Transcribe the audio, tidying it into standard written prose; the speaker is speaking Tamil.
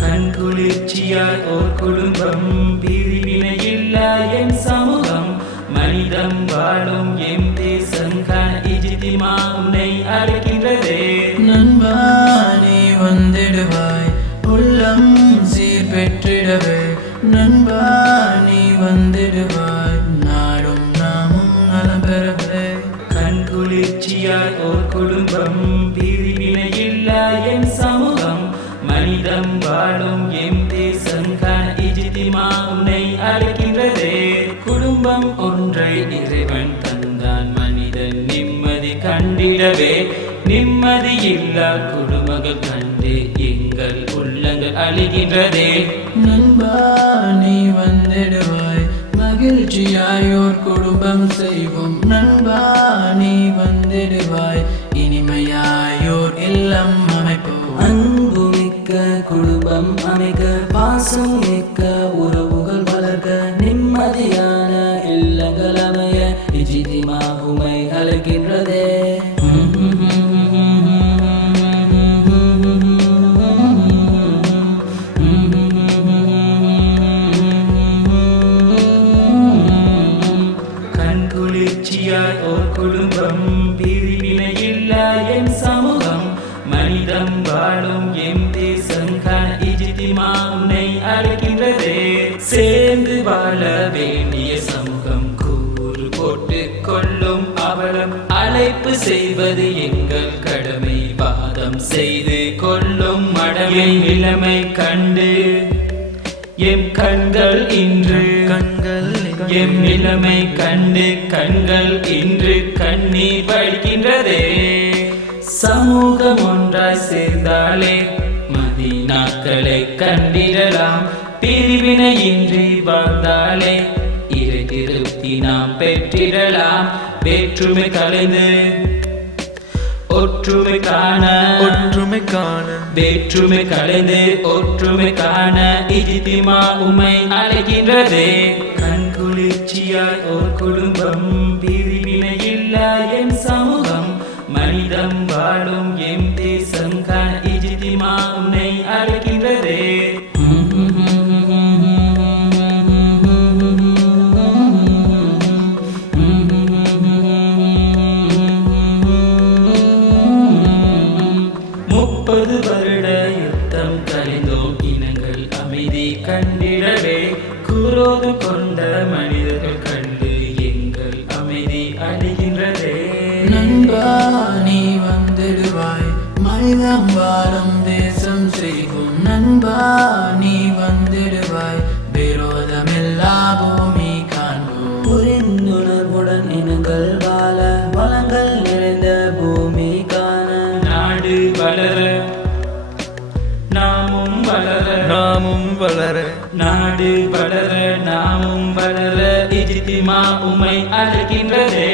கண்குளிர்ச்சியாய் ஓர் குடும்பம், பிரிவினையில்லா என் சமூகம், மனிதம் வாழும் எம் தேசம் காண இஜ்திமா உன்னை அழைக்கின்றதே. நண்பா நீ வந்திடுவாய், உள்ளம் சீர் பெற்றிடவே. நண்பா நீ வந்திடுவாய், நாடும் நாமும் நலம் பெறவே. கண்குளிர்ச்சியாய் ஓர் குடும்பம், பிரிவினையில்லா என் சமூகம், மனிதம் வாழும் எம் தேசம் காண இஜ்திமா உன்னை அழைக்கின்றதே. குடும்பம் ஒன்றை இறைவன் தந்தான், மனிதன் நிம்மதி கண்டிடவே. நிம்மதி இல்லா குடும்பங்கள் கண்டு எங்கள் உள்ளங்கள் அழிகின்றதே. நண்பா நீ வந்திடுவாய், மகிழ்ச்சியாய் ஓர் குடும்பம் செய்வோம். நண்பா நீ வந்திடுவாய், இனிமையாயோர் இல்லம் அமைப்போம். அன்பு மிக்க குடும்பம் அமைக்க, பாசம் மிக்க உறவுகள் வளர்க்க, நிம்மதியான இல்லங்கள் அமைய இஜ்திமா உம்மை அழைக்கின்றதே. கண்குளிர்ச்சியாய் ஓர் குடும்பம், பிரிவினையில்லா என் சமூகம், மனிதம் வாழும் எம் தேசம் காண இஜ்திமா உன்னை அழைக்கின்றதே. சேர்ந்து வாழ வேண்டிய சமூகம், கூறு போட்டு கொள்ளும் அவலம், அழைப்பு செய்வது எங்கள் கடமை, வாதம் செய்து கொள்ளும் மடமை. நிலைமை கண்டு எம் கண்கள் இன்று எம் நிலைமை கண்டு கண்கள் இன்று கண்ணீர் வடிக்கின்றதே. சமூகம் ஒன்றாய் சேர்ந்தாலே மதீனாக்களை கண்டிடலாம், பிரிவினையின்றி வாழ்ந்தாலே இறை திருப்தி நாம் பெற்றிடலாம். வேற்றுமை கலைந்து ஒற்றுமை காண வேற்றுமை கலைந்து ஒற்றுமை காண இஜ்திமா உம்மை அழைக்கின்றதே. கண்குளிர்ச்சியாய் ஓர் குடும்பம், பிரிவினையில்லா என் சமூகம், மனிதம் வாழும் எம் தேசம் காண இஜ்திமா உன்னை அழைக்கின்றதே. வருட யுத்தம் கலைந்தோம், இனங்கள் அமைதி கண்டிடவே. குரோது கொண்ட மனிதர்கள் கண்டு எங்கள் அமைதி அழிகின்றதே. நண்பா நீ வந்திடுவாய், மனிதம் வாழும் தேசம் செய்வோம். நண்பா நீ வந்திடுவாய், விரோதமில்லா பூமி காண்போம். புரிந்துணர்வுடன் இனங்கள் வாழ, வளங்கள் நிறைந்த பூமி காண, நாடு வளர நாமும் வளர நாடு வளர நாமும் வளர இஜ்திமா உம்மை அழைக்கின்றதே.